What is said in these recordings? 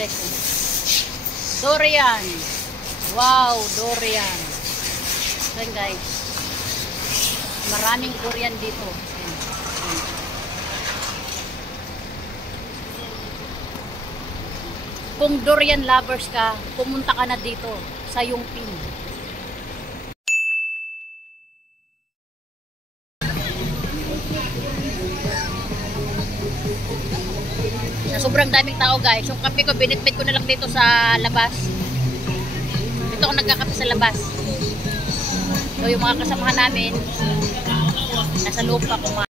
guys. Durian. Wow, durian. Ayan guys. Maraming durian dito. Kung durian lovers ka, pumunta ka na dito sa Yongping. Na sobrang daming tao guys. Yung kape ko, binitbit ko na lang dito sa labas. Dito ako nagkakape sa labas. So yung mga kasamahan namin, nasa loob pa kumain.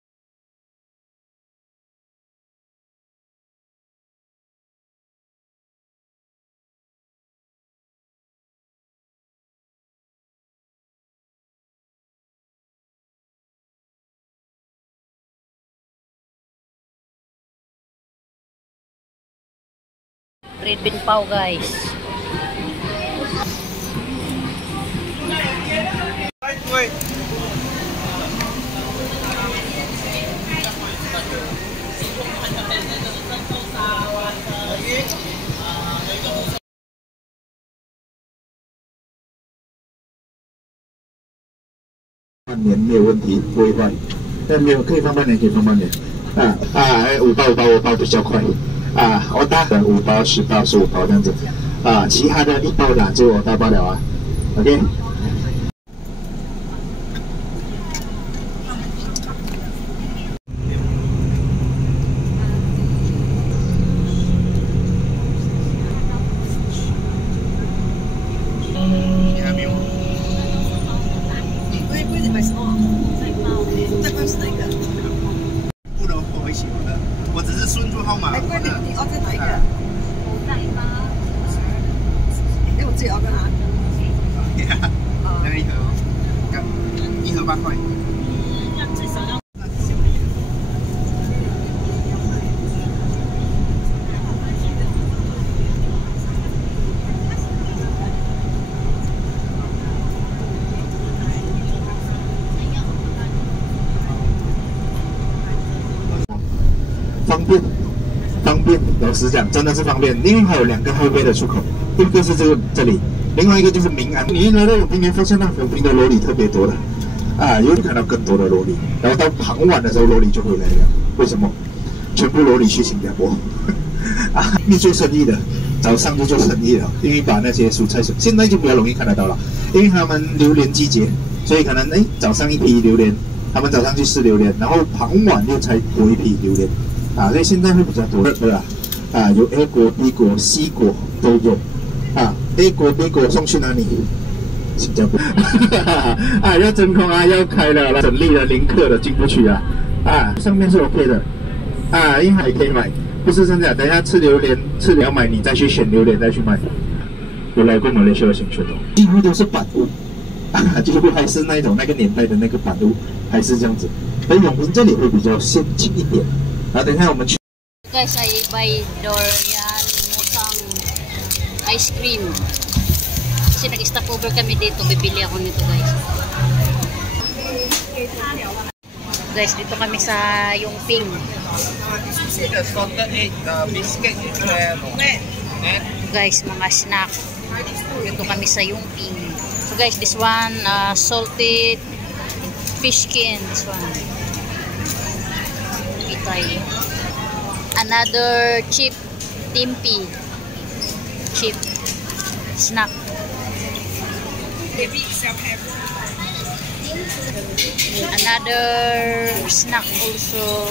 Red bean pao guys. Wait.半年没有问题，不会坏。但没有可以放半年，可以放半年。5包我包比较快。我打5包、10包、15包这样子。其他的1包啦，就我打包了啊。OK。你还没有？你买什么？再包是哪一个？不能混为一起的，我只是顺住号码。你order哪一个？我自己 order 啊。那一盒，1盒8块。方便，老实讲，真的是方便。因为还有2个后备的出口，一个是这里，另外一个就是民安。你一来到永平，你发现到永平的萝莉特别多的，有看到更多的萝莉。然后到傍晚的时候，萝莉就回来了。为什么？全部萝莉去新加坡。你做生意的，早上就做生意了，因为把那些蔬菜现在就比较容易看得到了，因为他们榴莲季节，所以可能早上一批榴莲，他们早上去吃榴莲，然后傍晚又才多一批榴莲。所以现在会比较多的有 A 国、B 国、C 国都有A 国、B 国送去哪里？新加坡要真空要开了，整粒的零克的进不去上面是 OK 的因为还可以买，不是真的。等一下吃榴莲要买，你再去选榴莲再去买。有来过马来西亚的新学的，几乎都是板屋几乎还是那个年代的那个板屋，还是这样子。而永平这里会比较先进一点。等一下我们去。Guys, ay buy durian musang ice cream. Kasi nag-stop over kami dito, bibili ako nito guys. Guys, dito kami sa Yongping. Guys, mga snack. Dito kami sa Yongping. So guys, this one salted fish skin. This one. Itay. Another chip timpi. Chip snack. Another snack also.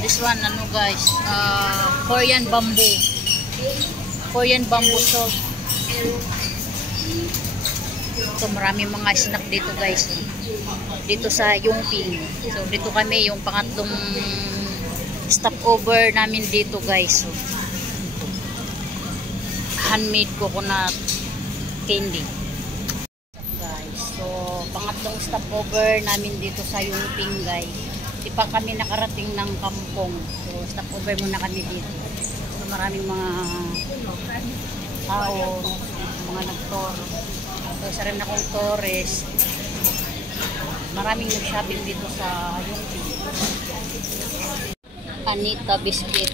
This one ano guys, Korean bamboo. Korean bamboo salt. So marami mga snack dito guys. Dito sa Yongping. So dito kami yung pangatlong stopover namin dito guys. So, handmade coconut candy. Guys, so pangatlong stopover namin dito sa Yongping guys. Di pa kami nakarating ng kampong. So stopover muna kami dito. So maraming mga tao, mga nag-tour. So isa rin akong tourist. Maraming nag-shopping dito sa Yongping. Anita biscuit.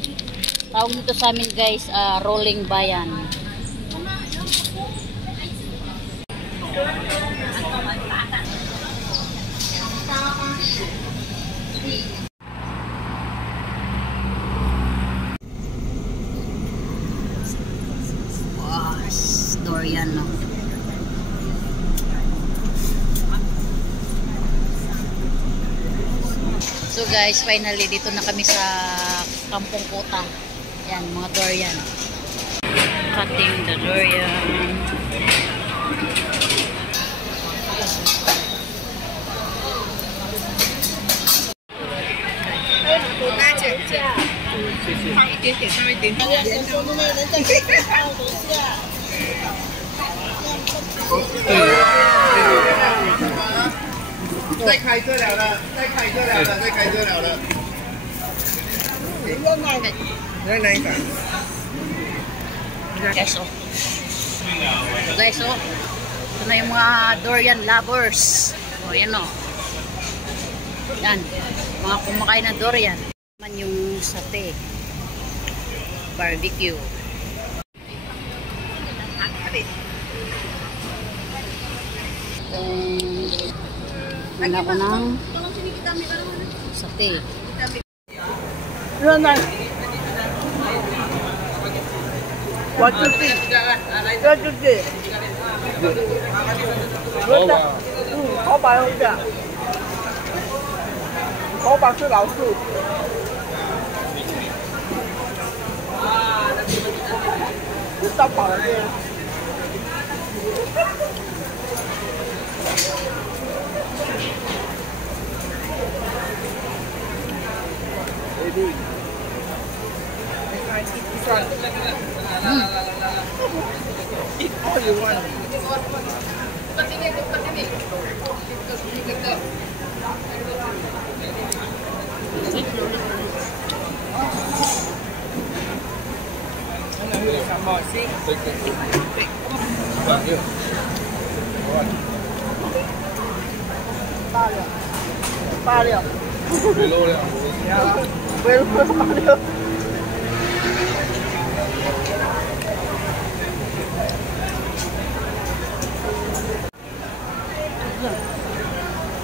Tawag nito sa amin guys, rolling bayan. Wow, durian no. So guys, finally dito na kami sa Kampong Kuta. Yan, mga durian. Cutting the durian. Guys, oh. Guys, oh. Ito na yung mga durian lovers. O, yan, oh. Yan. Mga kumakain ng durian. Man yung sate. Barbecue. Wala ko ng sate.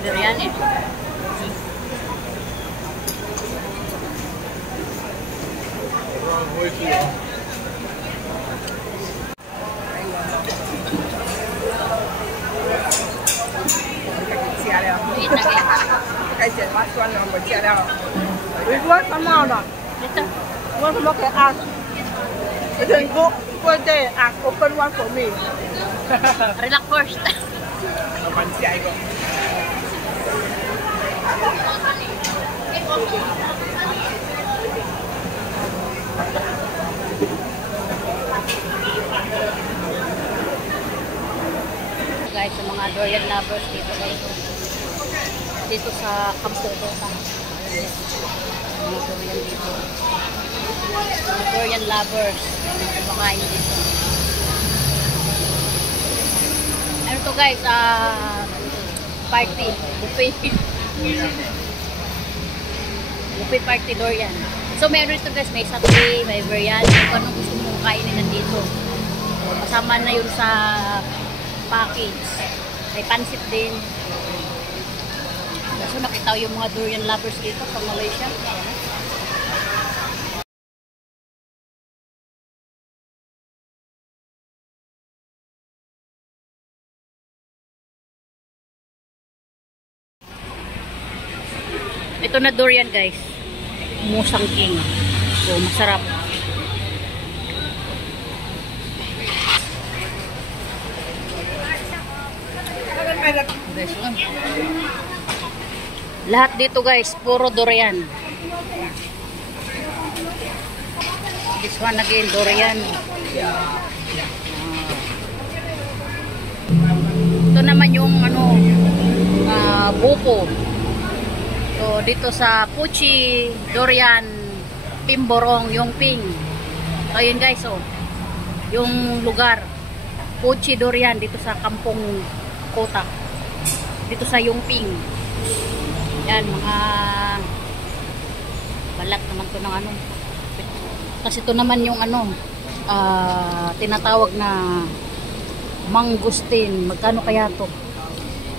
Durian eh. Open one for me. Relax first. Guys, sa mga durian lovers dito guys. Dito sa Kampong Kuta. Mga durian dito. Mga durian lovers. Kumakain dito. Ano to guys? Party. Buffet. Buffet party durian. So meron ito guys. May satay, may biryani. Kung anong gusto mong kainin nandito. So, kasama na yun sa package. May pansit din. So nakita yung mga durian lovers dito sa Malaysia. Ito na durian guys. Musang King. So masarap. Lahat dito guys, puro durian. This one again, durian. Ito naman yung ano, buko. So dito sa Puchi, durian, Timborong, Yongping. So yun guys, oh. Yung lugar, Puchi durian dito sa Kampong Kuta. Dito sa Yongping. Yan, mga balat naman to ng ano. Kasi ito naman yung ano, tinatawag na mangustin. Magkano kaya to?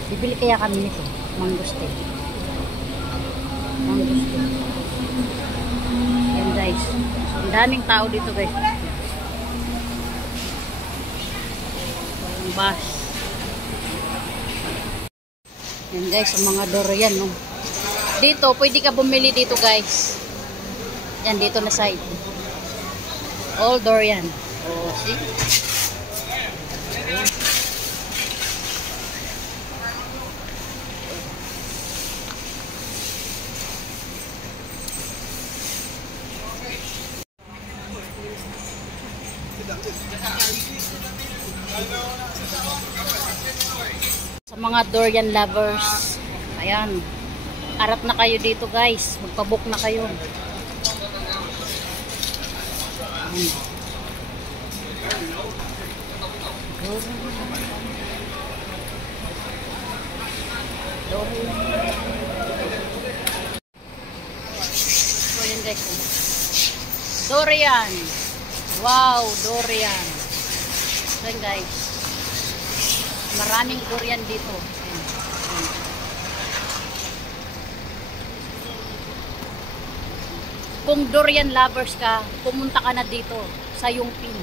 Bibili kaya kami nito, mangustin. Mangustin. Yan guys. Ang daming tao dito guys. Ang bus. Yan guys, ang mga durian no. Dito, pwede ka bumili dito guys. Yan, dito na side. All durian. Oh, see? Sa mga durian lovers, ayan, harap na kayo dito guys, magpabook na kayo. So yan guys, durian. Wow, durian. So yan guys, maraming durian dito. Kung durian lovers ka, pumunta ka na dito sa Yongping.